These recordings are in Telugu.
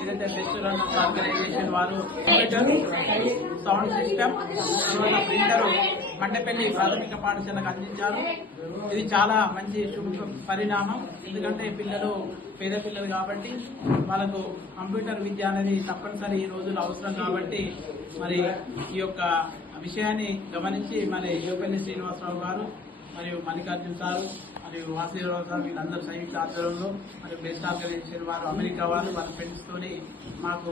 ఏదైతే బెస్ట్ రన్నర్స్ ఆర్గనైజేషన్ వారు సౌండ్ సిస్టమ్ ప్రింటర్ మండపల్లి ప్రాథమిక పాఠశాలకు అందించారు. ఇది చాలా మంచి శుభ పరిణామం. ఎందుకంటే పిల్లలు పేద పిల్లలు కాబట్టి వాళ్ళకు కంప్యూటర్ విద్య అనేది తప్పనిసరి ఈ రోజులు అవసరం కాబట్టి మరి ఈ యొక్క విషయాన్ని గమనించి మరి యువపల్లి శ్రీనివాసరావు గారు మరియు మల్లికార్జున సారు మరియు వాసుదేవరావు సార్ వీళ్ళందరూ సంయుక్త ఆధ్వర్యంలో మరియు బెస్ట్ ఆర్గనైజేషన్ వారు అమెరికా వారు వాళ్ళ ఫ్రెండ్స్ తోని మాకు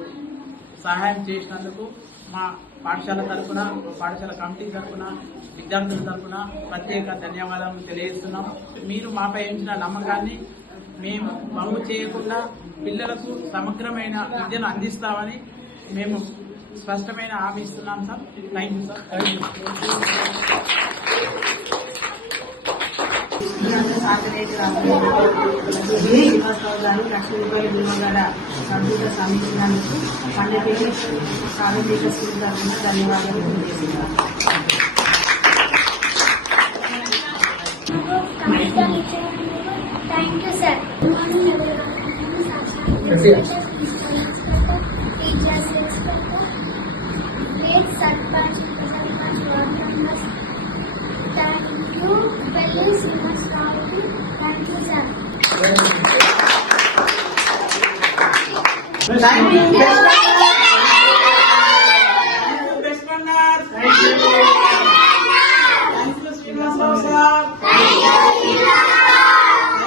సహాయం చేసినందుకు మా పాఠశాల తరఫున పాఠశాల కమిటీ తరఫున విద్యార్థుల తరఫున ప్రత్యేక ధన్యవాదాలు తెలియజేస్తున్నాం. మీరు మాపై ఉంచిన నమ్మకాన్ని మేము వమ్ము చేయకుండా పిల్లలకు సమగ్రమైన విద్యను అందిస్తామని మేము స్పష్టమైన హామీ ఇస్తున్నాం సార్. Thank you sir. ₹1,00,000 విలువ గల కంప్యూటర్ అందించినందుకు మండపల్లి ప్రాథమిక స్కూల్ తరఫున ధన్యవాదాలు తెలియజేస్తున్నారు. Thank you, sir. Thank you, Pelli Srinivasarao. Thank you, sir. Thank you. Best runners. Thank you. Thank you, Srinivasarao sir. Thank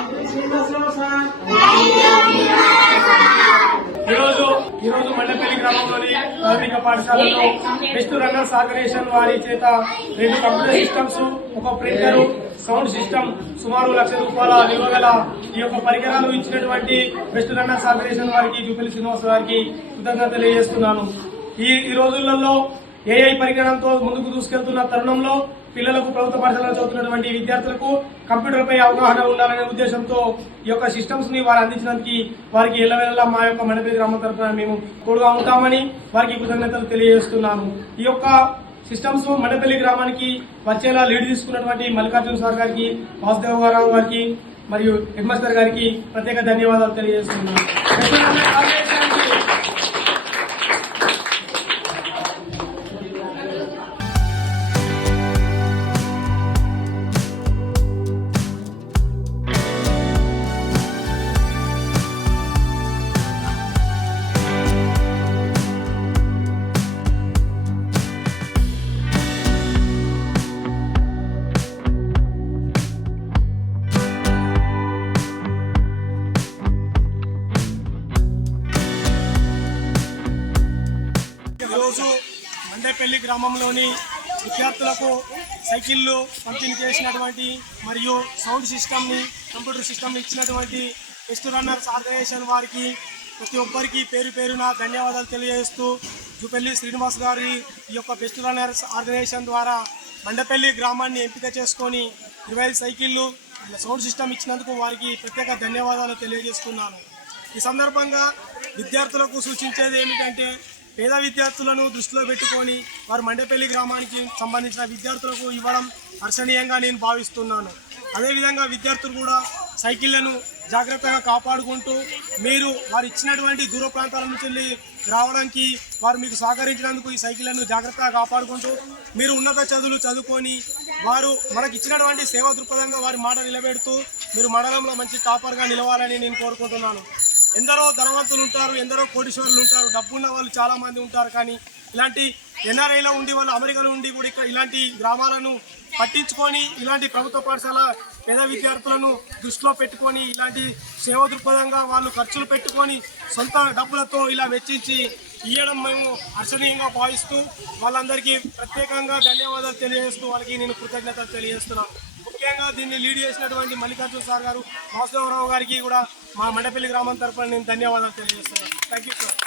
you, Srinivasarao sir. ఈరోజు మండపల్లి గ్రామంలోని ప్రాథమిక పాఠశాలలో బెస్ట్ రన్నర్స్ ఆర్గనైజేషన్ వారి చేత 2 కంప్యూటర్ సిస్టమ్స్, ఒక ప్రింటర్, సౌండ్ సిస్టమ్ సుమారు ₹1,00,000 విలువ గల ఈ యొక్క పరికరాలు ఇచ్చినటువంటి బెస్ట్ రన్నర్స్ ఆర్గనైజేషన్ వారికి జూపల్లి శ్రీనివాస్ గారికి కృతజ్ఞత తెలియజేస్తున్నాను. ఈ రోజులలో ఏఐ పరిజ్ఞానంతో ముందుకు దూసుకెళ్తున్న తరుణంలో పిల్లలకు ప్రభుత్వ పాఠశాలలో చదువుతున్నటువంటి విద్యార్థులకు కంప్యూటర్ పై అవగాహన ఉండాలనే ఉద్దేశంతో ఈ యొక్క సిస్టమ్స్ ని వారు అందించడానికి వారికి ఎల్లవేళలా మా యొక్క మండపల్లి గ్రామం తరఫున మేము తోడుగా ఉంటామని వారికి కృతజ్ఞతలు తెలియజేస్తున్నాను. ఈ యొక్క సిస్టమ్స్ మండపల్లి గ్రామానికి వచ్చేలా లీడ్ తీసుకున్నటువంటి మల్లికార్జున సార్ గారికి, వాసుదేవరావు గారికి మరియు హెడ్ మాస్టర్ గారికి ప్రత్యేక ధన్యవాదాలు తెలియజేస్తున్నాను. ఈరోజు మండపల్లి గ్రామంలోని విద్యార్థులకు సైకిళ్లు పంపిణీ చేసినటువంటి మరియు సౌండ్ సిస్టమ్ని, కంప్యూటర్ సిస్టమ్ని ఇచ్చినటువంటి బెస్ట్ రన్నర్స్ ఆర్గనైజేషన్ వారికి ప్రతి ఒక్కరికి పేరు పేరున ధన్యవాదాలు తెలియజేస్తూ జూపల్లి శ్రీనివాస్ గారి ఈ యొక్క బెస్ట్ రన్నర్స్ ఆర్గనైజేషన్ ద్వారా మండపల్లి గ్రామాన్ని ఎంపిక చేసుకొని 25 సైకిళ్లు, సౌండ్ సిస్టమ్ ఇచ్చినందుకు వారికి ప్రత్యేక ధన్యవాదాలు తెలియజేస్తున్నాను. ఈ సందర్భంగా విద్యార్థులకు సూచించేది ఏమిటంటే పేద విద్యార్థులను దృష్టిలో పెట్టుకొని వారు మండపల్లి గ్రామానికి సంబంధించిన విద్యార్థులకు ఇవ్వడం హర్షణీయంగా నేను భావిస్తున్నాను. అదేవిధంగా విద్యార్థులు కూడా సైకిళ్లను జాగ్రత్తగా కాపాడుకుంటూ మీరు వారు ఇచ్చినటువంటి దూర ప్రాంతాల నుంచి వెళ్ళి రావడానికి వారు మీకు సహకరించినందుకు ఈ సైకిళ్లను జాగ్రత్తగా కాపాడుకుంటూ మీరు ఉన్నత చదువులు చదువుకొని వారు మనకి ఇచ్చినటువంటి సేవా దృక్పథంగా వారి మాట నిలబెడుతూ మీరు మండలంలో మంచి టాపర్గా నిలవాలని నేను కోరుకుంటున్నాను. ఎందరో ధనవంతులు ఉంటారు, ఎందరో కోటీశ్వరులు ఉంటారు, డబ్బున్న వాళ్ళు చాలామంది ఉంటారు. కానీ ఇలాంటి ఎన్ఆర్ఐలో ఉండి వాళ్ళు అమెరికాలో ఉండి కూడా ఇక్కడ ఇలాంటి గ్రామాలను పట్టించుకొని ఇలాంటి ప్రభుత్వ పాఠశాల పేద విద్యార్థులను దృష్టిలో పెట్టుకొని ఇలాంటి సేవ దృక్పథంగా వాళ్ళు ఖర్చులు పెట్టుకొని సొంత డబ్బులతో ఇలా వెచ్చించి ఇవ్వడం మేము హర్షణీయంగా భావిస్తూ వాళ్ళందరికీ ప్రత్యేకంగా ధన్యవాదాలు తెలియజేస్తూ వాళ్ళకి నేను కృతజ్ఞతలు తెలియజేస్తున్నాను. ముఖ్యంగా దీన్ని లీడ్ చేసినటువంటి మల్లికార్జున సార్ గారు, వాసుదేవరావు గారికి కూడా మా మండపల్లి గ్రామం తరఫున నేను ధన్యవాదాలు తెలియజేస్తున్నాను. Thank you sir.